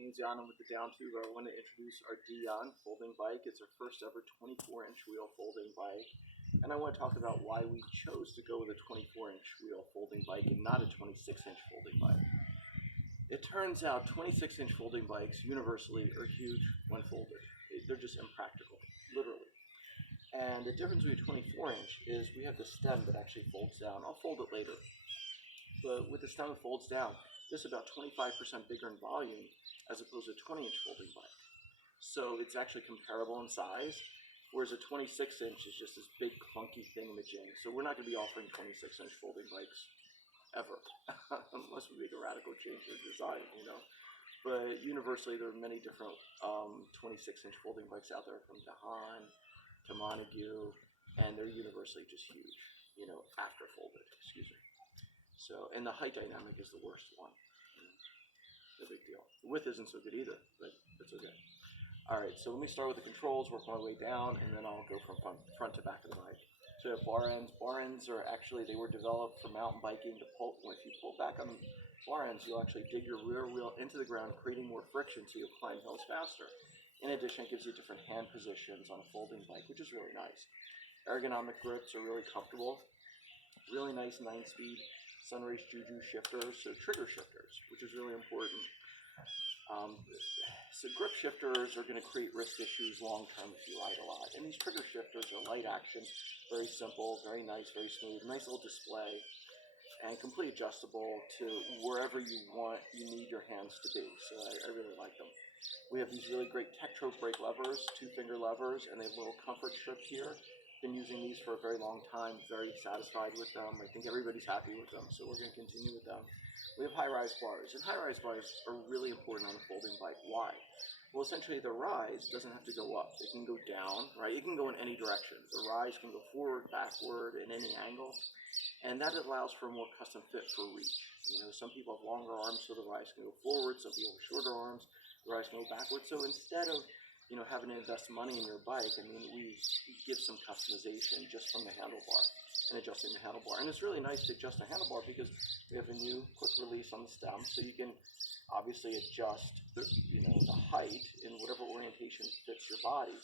name's Dyan. I'm with the Downtube. I want to introduce our Dyan folding bike. It's our first ever 24-inch wheel folding bike. And I want to talk about why we chose to go with a 24-inch wheel folding bike and not a 26-inch folding bike. It turns out 26-inch folding bikes universally are huge when folded. They're just impractical, literally. And the difference between 24-inch is we have the stem that actually folds down. I'll fold it later. But with the stem that folds down, this is about 25% bigger in volume as opposed to a 20-inch folding bike. So it's actually comparable in size, whereas a 26-inch is just this big clunky thingamajig. So we're not going to be offering 26-inch folding bikes ever, unless we make a radical change in design, you know. But universally, there are many different 26-inch folding bikes out there, from Dyan to Montague, and they're universally just huge, you know, after folded, excuse me. So, and the height dynamic is the worst one. No big deal. The width isn't so good either, but it's okay. All right, so let me start with the controls, work my way down, and then I'll go from front to back of the bike. So we have bar ends. Bar ends are actually, they were developed for mountain biking to pull. If you pull back on bar ends, you'll actually dig your rear wheel into the ground, creating more friction so you'll climb hills faster. In addition, it gives you different hand positions on a folding bike, which is really nice. Ergonomic grips are really comfortable. Really nice 9-speed Sunrace Juju shifters, so trigger shifters, which is really important. So grip shifters are going to create wrist issues long term if you ride a lot. And these trigger shifters are light action, very simple, very nice, very smooth, nice little display, and completely adjustable to wherever you need your hands to be. So I really like them. We have these really great Tektro brake levers, 2-finger levers, and they have a little comfort strip here. Been using these for a very long time, very satisfied with them. I think everybody's happy with them, so we're going to continue with them. We have high-rise bars, and high-rise bars are really important on a folding bike. Why? Well, essentially the rise doesn't have to go up. It can go down, right? It can go in any direction. The rise can go forward, backward, in any angle, and that allows for a more custom fit for reach. You know, some people have longer arms, so the rise can go forward. Some people have shorter arms, the rise can go backward. So instead of having to invest money in your bike, I mean, we give some customization just from the handlebar and adjusting the handlebar. And it's really nice to adjust the handlebar because we have a new quick release on the stem, so you can obviously adjust the height in whatever orientation fits your body.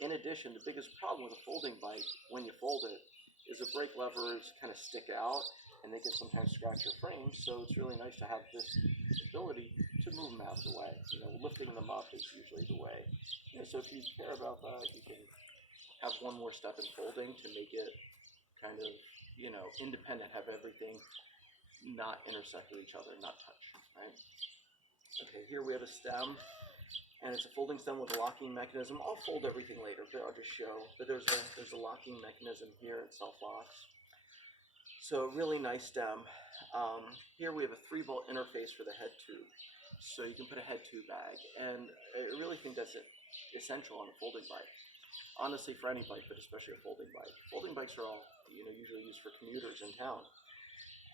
In addition, the biggest problem with a folding bike when you fold it is the brake levers kind of stick out and they can sometimes scratch your frame. So it's really nice to have this ability to move them out of the way. Lifting them up is usually the way. So if you care about that, you can have one more step in folding to make it kind of, independent, have everything not intersect with each other, not touch, right? Okay, here we have a stem, and it's a folding stem with a locking mechanism. I'll fold everything later, but I'll just show. But there's a locking mechanism here, it self-locks. So really nice stem. Here we have a 3-bolt interface for the head tube. So you can put a head tube bag, and I really think that's essential on a folding bike. Honestly, for any bike, but especially a folding bike. Folding bikes are all usually used for commuters in town.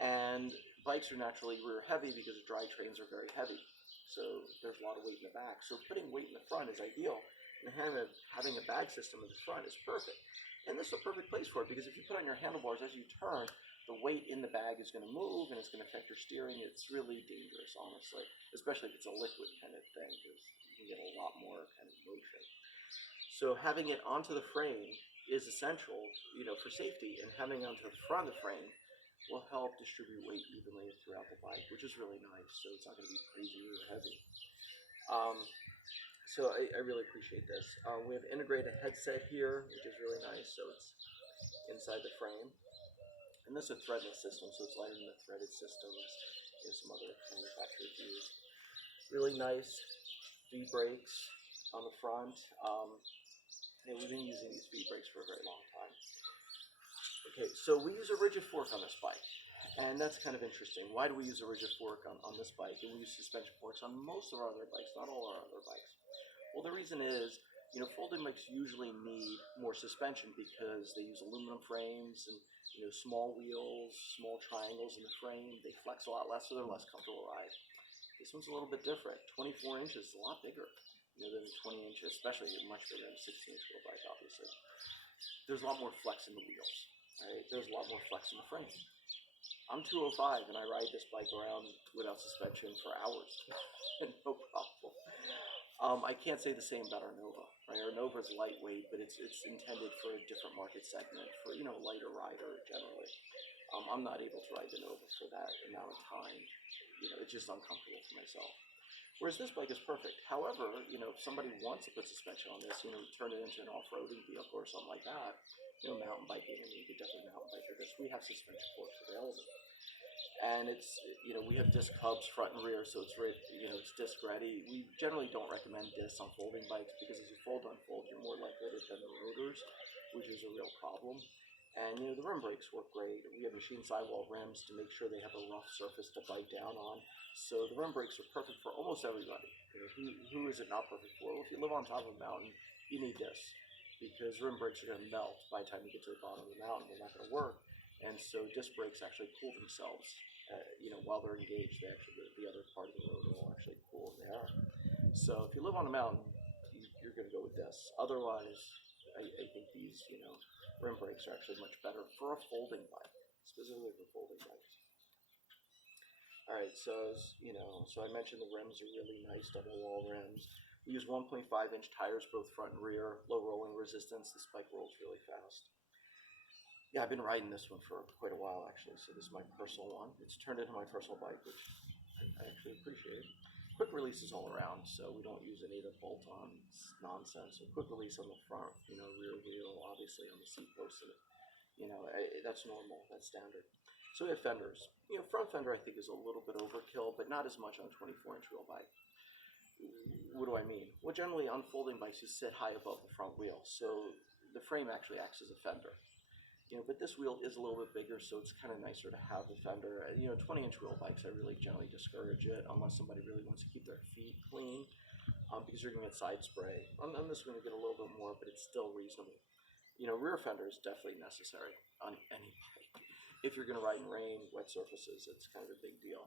And bikes are naturally rear heavy because the drivetrains are very heavy. So there's a lot of weight in the back. So putting weight in the front is ideal. And having a bag system in the front is perfect. And this is a perfect place for it because if you put on your handlebars as you turn, the weight in the bag is going to move and it's going to affect your steering. It's really dangerous, honestly, especially if it's a liquid kind of thing, because you can get a lot more kind of motion. So having it onto the frame is essential, for safety, and having it onto the front of the frame will help distribute weight evenly throughout the bike, which is really nice. So it's not going to be crazy or heavy. So I really appreciate this. We have integrated headset here, which is really nice. So it's inside the frame. And this is a threadless system, so it's lighter than the threaded systems some other manufacturers use. Really nice V-brakes on the front. We've been using these V-brakes for a very long time. Okay, so we use a rigid fork on this bike, and that's kind of interesting. Why do we use a rigid fork on this bike? And we use suspension forks on most of our other bikes, not all our other bikes. Well, the reason is, folding bikes usually need more suspension because they use aluminum frames and, small wheels, small triangles in the frame. They flex a lot less, so they're less comfortable to ride. This one's a little bit different. 24 inches is a lot bigger, than 20 inches, especially much bigger than a 16-inch wheel bike, obviously. There's a lot more flex in the wheels, right? There's a lot more flex in the frame. I'm 205 and I ride this bike around without suspension for hours. No problem. I can't say the same about our Nova. Right? Our Nova is lightweight, but it's intended for a different market segment, for lighter rider generally. I'm not able to ride the Nova for that amount of time. It's just uncomfortable for myself. Whereas this bike is perfect. However, if somebody wants to put suspension on this, turn it into an off-roading vehicle or something like that, mountain biking, you could definitely mountain bike with this. We have suspension forks available. And it's, we have disc hubs front and rear, so it's it's disc ready. We generally don't recommend discs on folding bikes because as you fold unfold, you're more likely to bend the rotors, which is a real problem. And the rim brakes work great. We have machine sidewall rims to make sure they have a rough surface to bite down on. So the rim brakes are perfect for almost everybody. Who is it not perfect for? Well, if you live on top of a mountain, you need this because rim brakes are going to melt by the time you get to the bottom of the mountain. They're not going to work. And so disc brakes actually cool themselves. While they're engaged, the other part of the rotor will actually cool in the air. So if you live on a mountain, you're going to go with this. Otherwise, I think these, rim brakes are actually much better for a folding bike, specifically for folding bikes. All right, so so I mentioned the rims are really nice double wall rims. We use 1.5-inch tires, both front and rear, low rolling resistance. This bike rolls really fast. Yeah, I've been riding this one for quite a while, actually. So this is my personal one. It's turned into my personal bike, which I actually appreciate. Quick releases all around, so we don't use any of the bolt-on nonsense. So quick release on the front, rear wheel, obviously on the seat post. That's normal. That's standard. So we have fenders. Front fender I think is a little bit overkill, but not as much on a 24-inch wheel bike. What do I mean? Well, generally on folding bikes, you sit high above the front wheel, so the frame actually acts as a fender. But this wheel is a little bit bigger, so it's kind of nicer to have the fender. 20-inch wheel bikes, I really generally discourage it unless somebody really wants to keep their feet clean, because you're going to get side spray. On this one, you get a little bit more, but it's still reasonable. Rear fender is definitely necessary on any bike. If you're going to ride in rain, wet surfaces, it's kind of a big deal.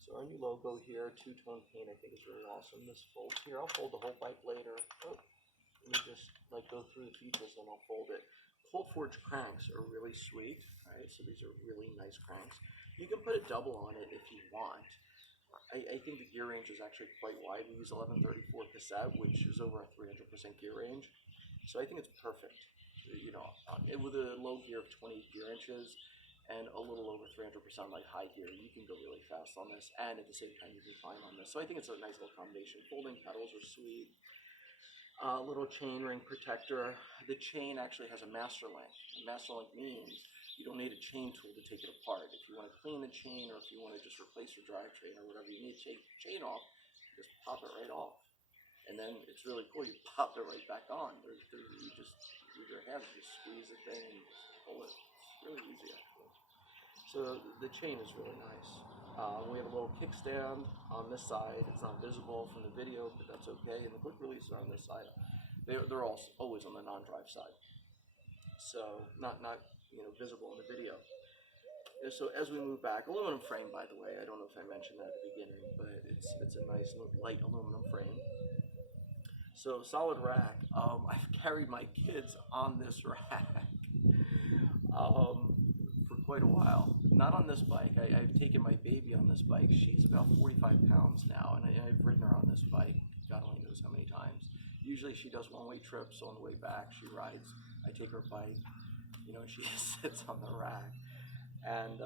So our new logo here, two-tone paint, I think is really awesome. This folds here. I'll fold the whole bike later. Let me just go through the features and I'll fold it. Cold forged cranks are really sweet, right? So these are really nice cranks. You can put a double on it if you want. I think the gear range is actually quite wide. We use 1134 cassette, which is over a 300% gear range. So I think it's perfect. With a low gear of 20 gear inches and a little over 300% like high gear, you can go really fast on this, and at the same time you can climb on this. So I think it's a nice little combination. Folding pedals are sweet. Little chain ring protector. The chain actually has a master link. Master link means you don't need a chain tool to take it apart. If you want to clean the chain, or if you want to just replace your drivetrain or whatever, you need to take the chain off, just pop it right off. And then it's really cool, you pop it right back on. You just, with your hands, you just squeeze the thing and just pull it. It's really easy, actually. So the chain is really nice. We have a little kickstand on this side. It's not visible from the video, but that's okay. And the quick release are on this side. They're always on the non-drive side, so not visible in the video. So as we move back, aluminum frame, by the way. I don't know if I mentioned that at the beginning, but it's a nice light aluminum frame. So solid rack. I've carried my kids on this rack for quite a while. Not on this bike. I've taken my baby on this bike. She's about 45 pounds now, and I've ridden her on this bike, God only knows how many times. Usually she does one-way trips, so on the way back she rides. I take her bike, she sits on the rack. And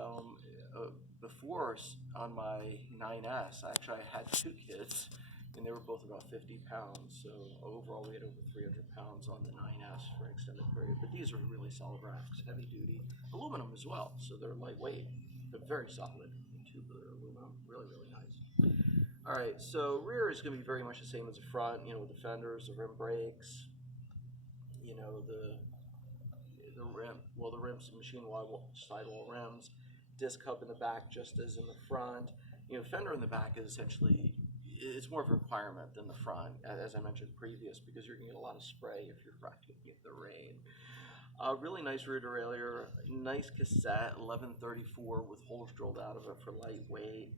before, on my 9S, actually I had two kids, and they were both about 50 pounds. So overall we had over 300 pounds on the 9S for an extended period. But these are really solid racks, heavy duty, aluminum as well. So they're lightweight, but very solid. Tubular aluminum, really, really nice. All right, so rear is going to be very much the same as the front, with the fenders, the rim brakes, the rim, the rims, machine sidewall rims, disc hub in the back just as in the front. Fender in the back is essentially, it's more of a requirement than the front, as I mentioned previous, because you're going to get a lot of spray if you're riding in the rain. Really nice rear derailleur, nice cassette, 1134 with holes drilled out of it for lightweight.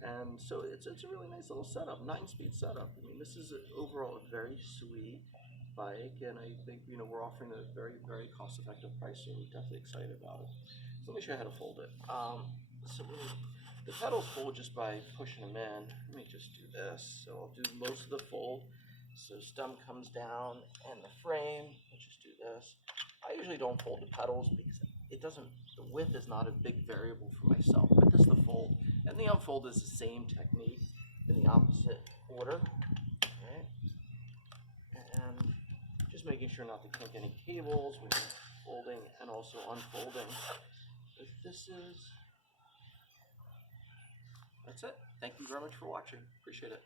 And so it's a really nice little setup, 9-speed setup. I mean, this is overall a very sweet bike, and I think we're offering a very, very cost-effective price, so we're definitely excited about it. So let me show you how to fold it. So The pedals fold just by pushing them in. Let me just do this. So I'll do most of the fold. So stem comes down and the frame, let's just do this. I usually don't fold the pedals because it doesn't, the width is not a big variable for myself. But this is the fold. And the unfold is the same technique in the opposite order. Right? And just making sure not to kink any cables when you're folding and also unfolding. If this is, that's it. Thank you very much for watching. Appreciate it.